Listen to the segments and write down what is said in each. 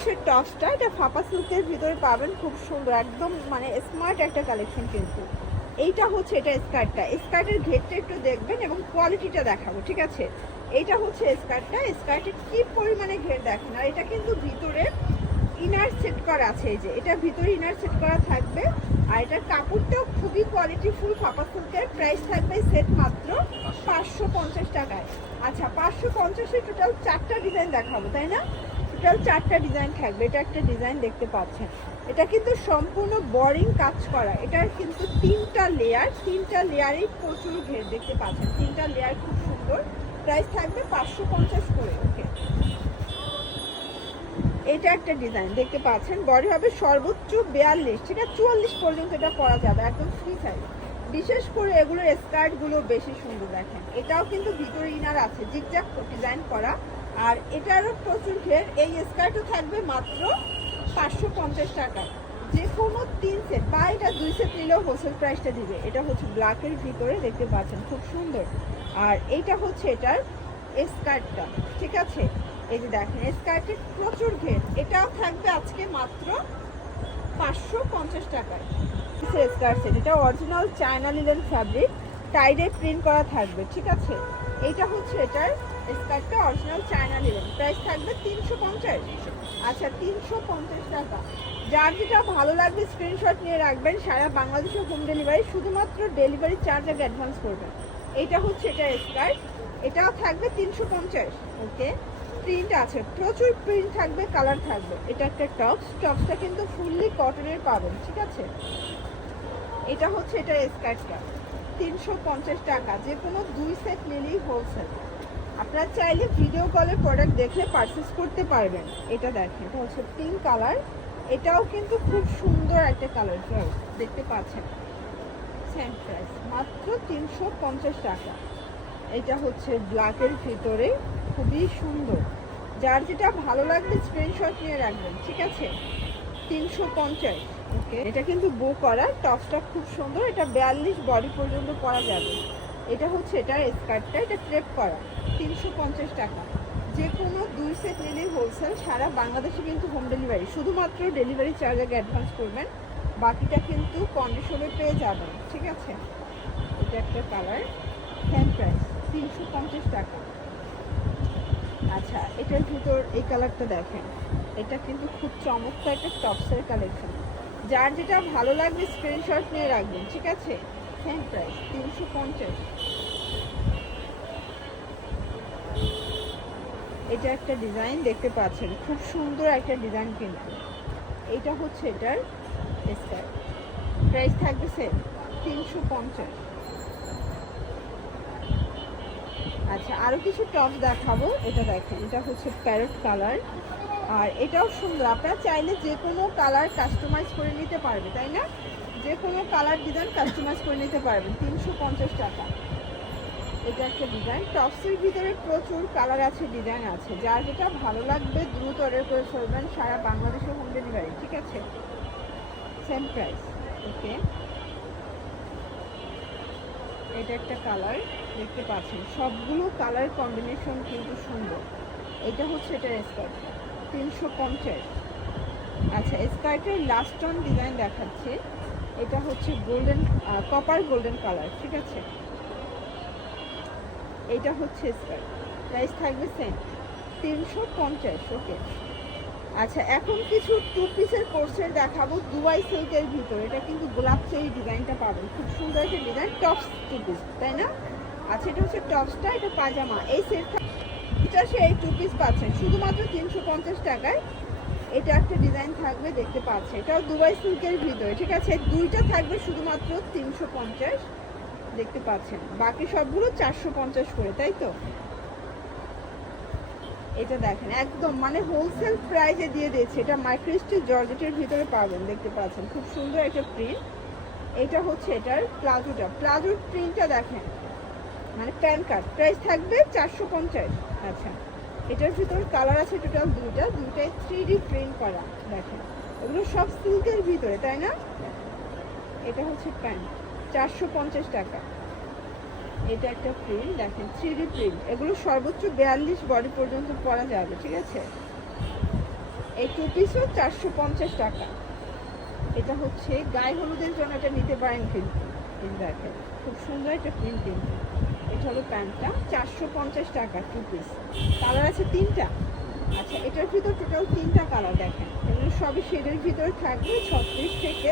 হচ্ছে টপসটা এটা ফাপা সিল্কের ভিতরে পাবেন, খুব সুন্দর, একদম মানে স্মার্ট একটা কালেকশন কিন্তু। এইটা হচ্ছে, এটা স্কার্টটা স্কার্টের ঘেরটা একটু দেখবেন এবং কোয়ালিটিটা দেখাবো, ঠিক আছে? এইটা হচ্ছে স্কার্টটা স্কার্টের কি পরিমাণে ঘের দেখেন? আর এটা কিন্তু ভিতরে ইনার সেট করা আছে, এই যে। এটা ভিতরে ইনার সেট করা থাকবে। আর এটার কাপড়টাও খুবই কোয়ালিটিফুল ফাঁপা সিল্কের। প্রাইস থাকবে সেট মাত্র পাঁচশো পঞ্চাশ টাকায়। আচ্ছা পাঁচশো পঞ্চাশে টোটাল চারটা ডিজাইন দেখাবো, তাই না? টোটাল চারটা ডিজাইন থাকবে, এটা একটা ডিজাইন দেখতে পাচ্ছেন। এটা কিন্তু সম্পূর্ণ বোরিং কাজ করা। এটার কিন্তু তিনটা লেয়ার তিনটা লেয়ারেই প্রচুর ঘের দেখতে পাচ্ছেন। তিনটা লেয়ার খুব সুন্দর। প্রাইস থাকবে পাঁচশো পঞ্চাশ করে ওকে এটা একটা ডিজাইন দেখতে পাচ্ছেন। বডি হবে সর্বোচ্চ বিয়াল্লিশ, ঠিক আছে? চুয়াল্লিশ পর্যন্ত এটা পরা যাবে, একদম ফ্রি সাইজ বিশেষ করে এগুলোর স্কার্টগুলো বেশি সুন্দর দেখেন। এটাও কিন্তু ভিতরে ইনার আছে জিগজ্যাগ ডিজাইন করা। আর এটারও প্রচুর ঘের। এই স্কার্টও থাকবে মাত্র পাঁচশো পঞ্চাশ টাকায়। যে কোনো তিন সেট বা এটা দুই সেট নিলেও হোলসেল প্রাইসটা দিবে। এটা হচ্ছে ব্ল্যাকের ভিতরে দেখতে পাচ্ছেন, খুব সুন্দর। আর এইটা হচ্ছে এটার স্কার্টটা, ঠিক আছে? এই যে দেখেন, স্কার্টের প্রচুর ঘের। এটাও থাকবে আজকে মাত্র পাঁচশো পঞ্চাশ টাকায়। Skirt set. এটা original China linen fabric tie-dye print করা থাকবে, ঠিক আছে? এইটা হচ্ছে এটার স্কার্টটা অরিজিনাল চায়না লিলেন প্রাইস থাকবে তিনশো পঞ্চাশ। আচ্ছা তিনশো পঞ্চাশ টাকা। যার যেটা ভালো লাগবে স্ক্রিনশট নিয়ে রাখবেন। সারা বাংলাদেশে হোম ডেলিভারি শুধুমাত্র ডেলিভারি চার্জ আগে অ্যাডভান্স করবেন এটা হচ্ছে এটা স্কার্ট এটাও থাকবে তিনশো পঞ্চাশ। ওকে? প্রিন্ট আছে। প্রচুর প্রিন্ট থাকবে কালার থাকবে। এটা একটা টপস টপসটা কিন্তু ফুললি কটনের পাবেন, ঠিক আছে? এটা হচ্ছে এটা স্কার্টটা তিনশো পঞ্চাশ টাকা। যে কোনো দুই সেট নিলেই হোলসেল আপনারা চাইলে ভিডিও কলে প্রোডাক্ট দেখে পারচেস করতে পারবেন। এটা দেখেন, এটা হচ্ছে পিঙ্ক কালার এটাও কিন্তু খুব সুন্দর একটা কালার দেখতে পাচ্ছেন? সেম প্রাইস মাত্র তিনশো পঞ্চাশ টাকা। এটা হচ্ছে ব্ল্যাকের ভিতরে, খুবই সুন্দর। যার যেটা ভালো লাগবে স্ক্রিনশট নিয়ে রাখবেন, ঠিক আছে? তিনশো পঞ্চাশ ওকে এটা কিন্তু বো করা টপসটা খুব সুন্দর, এটা বিয়াল্লিশ বডি পর্যন্ত পরা যাবে। এটা হচ্ছে এটার স্কার্টটা, এটা ট্রেপ করা, তিনশো পঞ্চাশ টাকা। যে কোনো দুই সেট নিলেই হোলসেল সারা বাংলাদেশে কিন্তু হোম ডেলিভারি শুধুমাত্র ডেলিভারি চার্জ আগে অ্যাডভান্স করবেন, বাকিটা কিন্তু কন্ডিশনে পেয়ে যাবেন, ঠিক আছে? এটা একটা কালার হ্যান্ড প্রাইস তিনশো পঞ্চাশ টাকা। আচ্ছা এটার ভিতর এই কালারটা দেখেন, এটা কিন্তু খুব চমৎকার একটা টপসের কালেকশন যার যেটা ভালো লাগবে স্ক্রিনশট নিয়ে রাখবেন, ঠিক আছে? সেম প্রাইস তিনশো পঞ্চাশ। এটা একটা ডিজাইন দেখতে পাচ্ছেন, খুব সুন্দর একটা ডিজাইন কিন্তু। এটা হচ্ছে এটার স্কার্ট প্রাইস থাকবে সেম তিনশো পঞ্চাশ। আচ্ছা আরও কিছু টপ দেখাবো, এটা দেখেন, এটা হচ্ছে প্যারট কালার আর এটাও সুন্দর, আপনারা চাইলে যে কোনো কালার কাস্টমাইজ করে নিতে পারবে, তাই না? যে কোনো কালার ডিজাইন কাস্টমাইজ করে নিতে পারবেন, তিনশো পঞ্চাশ টাকা। এটা একটা ডিজাইন। টপসের ভিতরে প্রচুর কালার আছে, ডিজাইন আছে। যার যেটা ভালো লাগবে, দ্রুত অর্ডার করে ফেলবেন সারা বাংলাদেশে হোম ডেলিভারি ঠিক আছে? সেম প্রাইস ওকে এটা একটা কালার, দেখতে পাচ্ছেন। সবগুলো কালার কম্বিনেশন কিন্তু সুন্দর। এটা হচ্ছে এটা স্কার্ট তিনশো পঞ্চাশ। আচ্ছা স্কার্টের লাস্ট অন ডিজাইন দেখাচ্ছে। এটা হচ্ছে গোল্ডেন কপার গোল্ডেন কালার, ঠিক আছে? এটা হচ্ছে স্কার্ট প্রাইস থাকবে সেম তিনশো পঞ্চাশ ওকে আচ্ছা এখন কিছু টু পিসের কোর্সের দেখাবো দুবাই সিল্কের ভিতরে। এটা কিন্তু গোলাপ চেরি ডিজাইনটা পাবেন। খুব সুন্দর একটা ডিজাইন টপস টু পিস তাই না? আচ্ছা এটা হচ্ছে টপসটা এটা পাজামা। এই সেটটা এটা সেই টু পিস পাচ্ছেন। শুধুমাত্র তিনশো পঞ্চাশ টাকায় এটা একটা ডিজাইন থাকবে, দেখতে পাচ্ছেন এটাও দুবাই সিল্কের ভিতরে, ঠিক আছে? দুইটা থাকবে শুধুমাত্র তিনশো পঞ্চাশ, দেখতে পাচ্ছেন। বাকি সবগুলো চারশো পঞ্চাশ করে, তাই তো? এটা দেখেন, একদম মানে হোলসেল প্রাইসে দিয়ে দিয়েছে। এটা মাইক্রিস্টিক জর্জেটের ভিতরে পাবেন, দেখতে পাচ্ছেন। খুব সুন্দর একটা প্রিন্ট এটা হচ্ছে এটার প্লাজোটা প্লাজোর প্রিন্টটা দেখেন মানে প্যান কার্ড। প্রাইস থাকবে চারশো পঞ্চাশ। আচ্ছা। এটার ভিতরে কালার আছে টোটাল দুইটা, দুইটাই থ্রি ডি প্রিন্ট করা, দেখেন। এগুলো সব সিল্কের ভিতরে, তাই না? এটা হচ্ছে প্যান্ট চারশো পঞ্চাশ টাকা। এটা একটা প্রিন্ট দেখেন থ্রি ডি প্রিন্ট এগুলো সর্বোচ্চ বিয়াল্লিশ বডি পর্যন্ত পরা যাবে, ঠিক আছে? এই টু পিসও চারশো পঞ্চাশ টাকা। এটা হচ্ছে গায়ে হলুদের জন্য এটা নিতে পারেন কিন্তু দেখেন, খুব সুন্দর একটা প্রিন্টিং এটা হলো প্যান্টটা। চারশো পঞ্চাশ টাকা টু পিস কালার আছে তিনটা। আচ্ছা এটার ভিতর টোটাল তিনটা কালার দেখেন। এগুলো সবই শেডের ভিতরে থাকবে। ছত্রিশ থেকে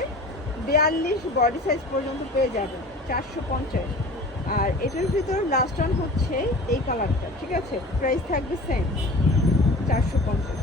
বিয়াল্লিশ বডি সাইজ পর্যন্ত পেয়ে যাবেন। চারশো পঞ্চাশ। আর এটার ভিতর লাস্ট ওয়ান হচ্ছে এই কালারটা ঠিক আছে? প্রাইস থাকবে সেম চারশো পঞ্চাশ।